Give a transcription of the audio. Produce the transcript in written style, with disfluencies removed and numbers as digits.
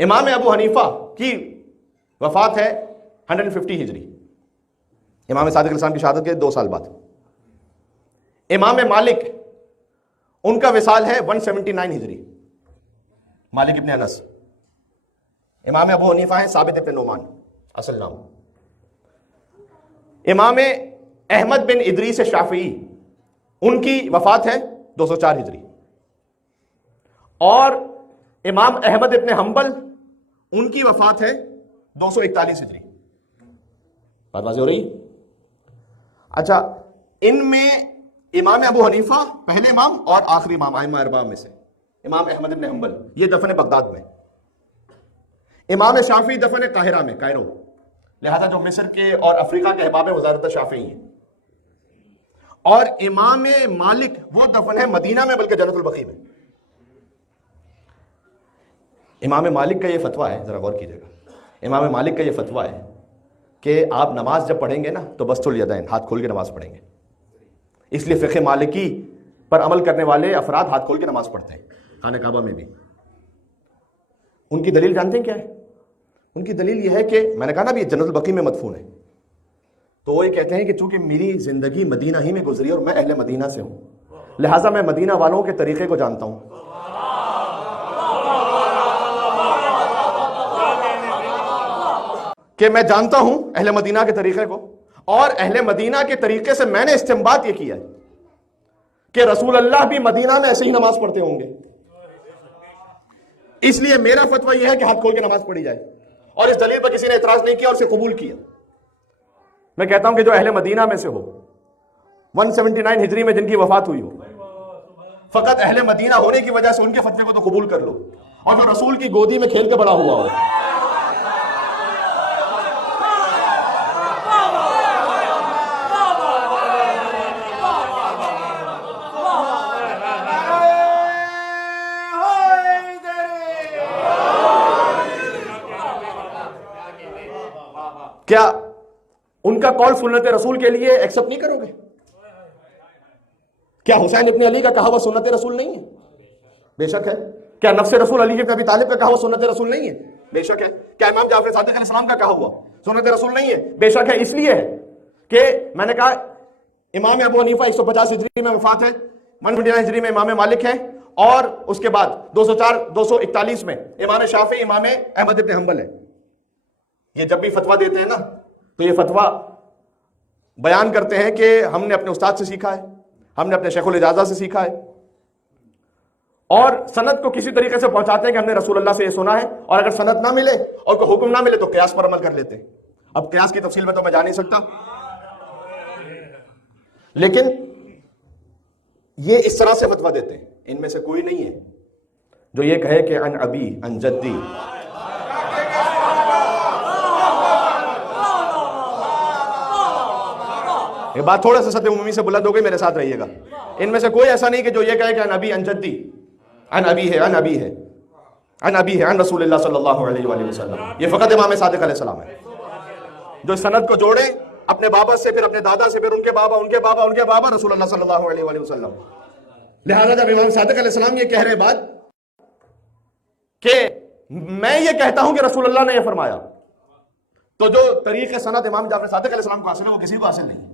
इमाम अबू हनीफा की वफात है 150 हिजरी, इमाम सादिक अलैहिस्सलाम की शहादत के 2 साल बाद। इमाम मालिक उनका विसाल है 179 हिजरी, मालिक इब्न अनस। इमाम अबू हनीफा है साबित इब्न नुमान असल नाम। इमाम अहमद बिन इदरीस शाफी उनकी वफात है 204 हिजरी, और इमाम अहमद इब्न हंबल उनकी वफात है 241 हिजरी। बात वाज़ेह हो रही? अच्छा, इनमें इमाम अबू हनीफा पहले इमाम और आखिरी इमाम आइमा अरबा में से इमाम अहमद इब्न हंबल ये दफन बगदाद में, इमाम शाफी दफन काहिरा में, कायरो, लिहाजा जो मिस्र के और अफ्रीका के अहबाब वजारत शाफी हैं। और इमाम मालिक वो दफन है मदीना में, बल्कि जन्नतुल बकी में। इमाम मालिक का ये फतवा है, जरा गौर कीजिएगा, इमाम मालिक का ये फतवा है कि आप नमाज जब पढ़ेंगे ना तो बस्तुल यदैन, हाथ खोल के नमाज पढ़ेंगे। इसलिए फ़िक़्ह मालिकी पर अमल करने वाले अफराद हाथ खोल के नमाज पढ़ते हैं, खाने काबा में भी। उनकी दलील जानते हैं क्या है? उनकी दलील यह है कि मैंने कहा ना भी जन्नतुल बकी में मदफून है, तो वो ये कहते हैं कि चूंकि मेरी जिंदगी मदीना ही में गुजरी और मैं अहले मदीना से हूं, लिहाजा मैं मदीना वालों के तरीके को जानता हूं। कि मैं जानता हूं अहले मदीना के तरीके को, और अहले मदीना के तरीके से मैंने इस्तिंबात यह किया है कि रसूल अल्लाह भी मदीना में ऐसे ही नमाज पढ़ते होंगे। इसलिए मेरा फतवा यह है कि हाथ खोल के नमाज पढ़ी जाए, और इस दलील पर किसी ने इतराज नहीं किया और उसे कबूल किया। मैं कहता हूं कि जो अहले मदीना में से हो, 179 हिजरी में जिनकी वफात हुई हो, फकत अहले मदीना होने की वजह से उनके फतवे को तो कबूल कर लो, और जो रसूल की गोदी में खेल के बड़ा हुआ हो। क्या उनका कौल सुन्नत रसूल के लिए एक्सेप्ट नहीं करोगे? क्या हुसैन इब्न अली का कहा हुआ सुन्नत रसूल नहीं है? बेशक है। क्या नफ्स रसूल अली इब्न अबी तालिब का कहा हुआ सुन्नत रसूल नहीं है? बेशक है। क्या इमाम जाफर सादिक अलैहिस्सलाम का कहा हुआ सुन्नत रसूल नहीं है? बेशक है। इसलिए है कि मैंने कहा इमाम अबू हनीफा 150 हिजरी में वफात है, 129 हिजरी में इमाम मालिक है, और उसके बाद 241 में इमाम शाफी, इमाम अहमद इब्न हंबल है। ये जब भी फतवा देते हैं ना तो ये फतवा बयान करते हैं कि हमने अपने उस्ताद से सीखा है, हमने अपने शेखुल इजाज़ा से सीखा है, और सनद को किसी तरीके से पहुंचाते हैं कि हमने रसूल अल्लाह से ये सुना है, और अगर सनद ना मिले और कोई हुक्म ना मिले तो क़यास पर अमल कर लेते हैं। अब क़यास की तफसील में तो मैं जा नहीं सकता, लेकिन ये इस तरह से फतवा देते हैं। इनमें से कोई नहीं है जो ये कहे कि अन अबी अन जद्दी, ये बात थोड़ा सा सत्य उम्मी से बुलंद हो गई, मेरे साथ रहिएगा। इनमें से कोई ऐसा नहीं कि जो ये कहे कि अन अबी अन जद्दी, अन अबी है, अन अबी है, अन अबी है, अन रसूलुल्लाह सल्लल्लाहु अलैहि वसल्लम। ये फ़कत इमाम सादिक अलैहिस्सलाम है जो सनद को जोड़े अपने बाबा से, फिर अपने दादा से, फिर उनके बाबा, उनके बाबा, उनके बाबा, रसूलुल्लाह सल्लल्लाहु अलैहि वसल्लम। लिहाजा जब इमाम सादिक अलैहिस्सलाम ये कह रहे बात कि मैं ये कहता हूं कि रसूलुल्लाह ने ये फरमाया, तो जो तरीक़े सनद इमाम जाफर सादिक अलैहिस्सलाम को हासिल है वो किसी को हासिल नहीं।